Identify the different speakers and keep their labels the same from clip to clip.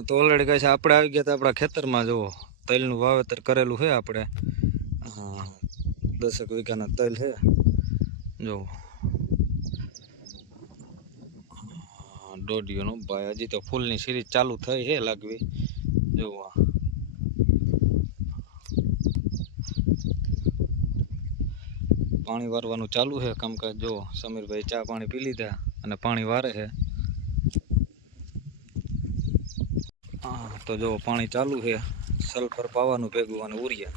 Speaker 1: હા, તો ઓલરેડી કહે છે, આપણે આવી ગયા હતા આપણા ખેતરમાં જુઓ. તલનું વાવેતર કરેલું છે આપણે. દસેક વીઘાના તલ છે. જુઓ. દોઢીઓનો ભાઈ, હજી તો ફૂલની સિરીઝ ચાલુ થઈ છે લાગવી. જુઓ પાણી વારવાનું ચાલુ છે કામકાજ. જો સમીરભાઈ ચા પાણી પી લીધા અને પાણી વારે છે. હા, તો જો પાણી ચાલુ છે સલ્ફર પાવાનું ભેગું અને ઉરિયા.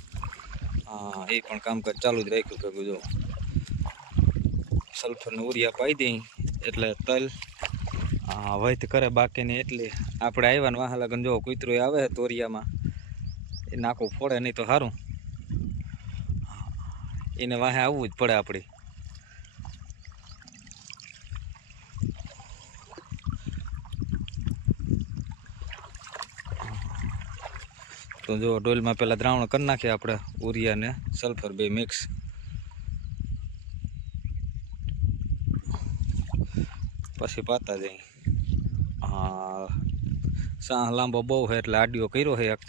Speaker 1: હા, એ પણ કામકાજ ચાલુ જ રાખ્યું ભેગું જો. સલ્ફરને ઉરિયા પાઈ દઈ, એટલે તલ વૈત કરે બાકીની એટલી આપણે આવ્યા ને વાહ લગન જો કૂતરો આવે તોરિયામાં, એ નાખું ફોડે નહીં તો સારું એને વાહે આવવું જ પડે આપણી. તો જો ડોલમાં પહેલાં દ્રાવણ કરી નાખીએ આપણે ઉરિયા ને સલ્ફર બે મિક્સ પછી પાતા જઈ હા, સાહ લાંબો બહુ છે એટલે આડિયો કર્યો છે એક.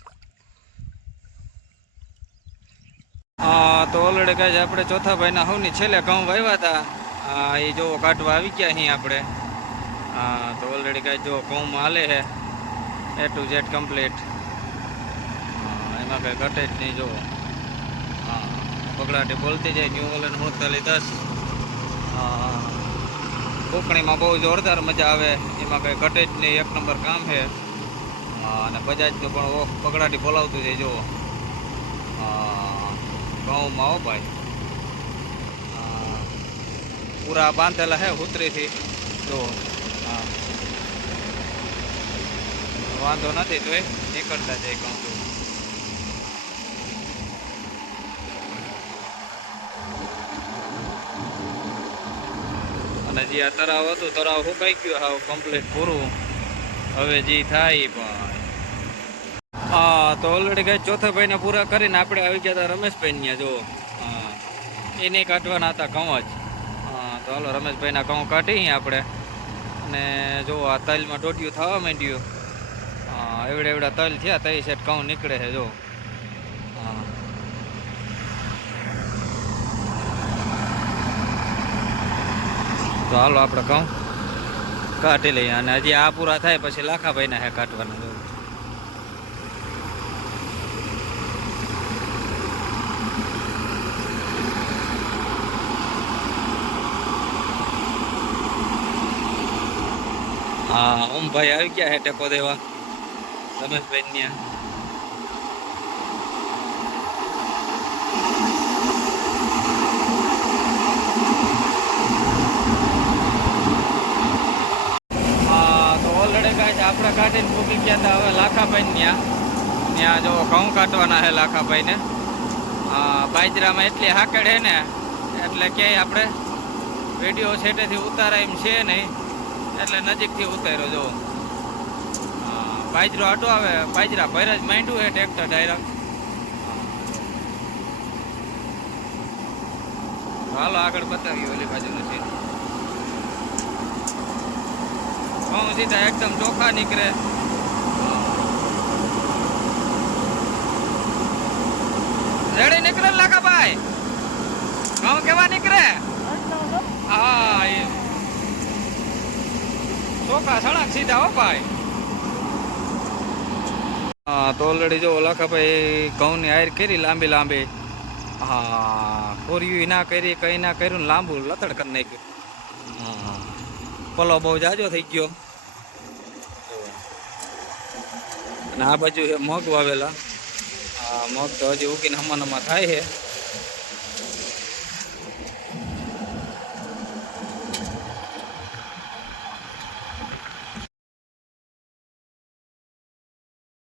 Speaker 1: હા, તો ઓલરેડી છે આપણે ચોથા ભાઈના હવની છેલ્લે ઘઉં વાવ્યા હતા એ જો કાઢવા આવી ગયા અહીં આપણે. હા, તો ઓલરેડી કહે જો ઘઉંમાં હાલે છે એ ટુ ઝેડ કમ્પ્લીટ એમાં કંઈ ઘટે જ નહીં જો હા પગડાટી બોલતી જાય, ન્યૂ ઓલન સુડતાલીસ દસ. કોકણીમાં બહુ જોરદાર મજા આવે, એમાં કંઈ ઘટે જ નહીં, એક નંબર કામ છે. અને બજાજનું પણ ઓહ પગડાટી બોલાવતું જાય જો ગૌમાં હો ભાઈ. પૂરા બાંધેલા હે ઉતરીથી જો હા. વાંધો નથી તો નીકળતા જાય ઘઉં અને જે આ તરાવ હતું, તરાવ સુકાઈ ગયું, હાવ કમ્પ્લીટ પૂરું. હવે જે થાય પણ હા, તો ઓલરેડી કઈ ચોથા ભાઈને પૂરા કરીને આપણે આવી ગયા હતા રમેશભાઈ ત્યાં જો. એને કાઢવાના હતા ઘઉં જ. હા, તો હાલો રમેશભાઈના ઘઉં કાઢી આપણે. અને જો આ તલમાં ટોટિયું થવા માંડ્યું. હા, એવડે એવડા તલ થયા, તઈ સેટ ઘઉં નીકળે છે, જો. તો હાલો આપણે કહું કાઢી લઈએ અને હજી આ પૂરા થાય પછી લાખાભાઈના હે કાઢવાના. જો હા, ઓમભાઈ આવી ગયા હે ટેકો દેવા. રમેશભાઈ ત્યાં હા તો ઓલરેડી કાંઈ આપણે કાઢીને મૂકી ગયા હતા હવે લાખાભાઈ ત્યાં. ત્યાં જો ઘઉં કાઢવાના છે લાખાભાઈને. હા બાજરામાં એટલી હાકડ છે ને, એટલે ક્યાંય આપણે વીડિયો સેટેથી ઉતારાય એમ છે નહીં. એટલે નજીકથી ઉતાર્યો, જો. હા બાજરો આટો આવે, બાજરા ભર જ માંડ્યું છે ટ્રેક્ટર ડાયરેક્ટ હાલો આગળ બતાવી ઓલી બાજુનું છે ઘઉં સીધા એકદમ ચોખ્ખા નીકળે. રેડી નીકળે લાકા ભાઈ? ઘઉં કેવા નીકળે? હા, એ. ચોખા સણા સીધા હો ભાઈ. હા, તો ઓલરેડી જો લાખાભાઈ ઘઉંની આયર કરી લાંબી લાંબી. હા, કોરિયું ના કરી, કઈ ના કર્યું ને લાંબુ લતડ કરી નાખ્યું. હા. પલો બહુ જાજો થઈ ગયો. અને આ બાજુ મગ વાવેલા. મગ તો હજી ઉગીને હમણાં થાય છે.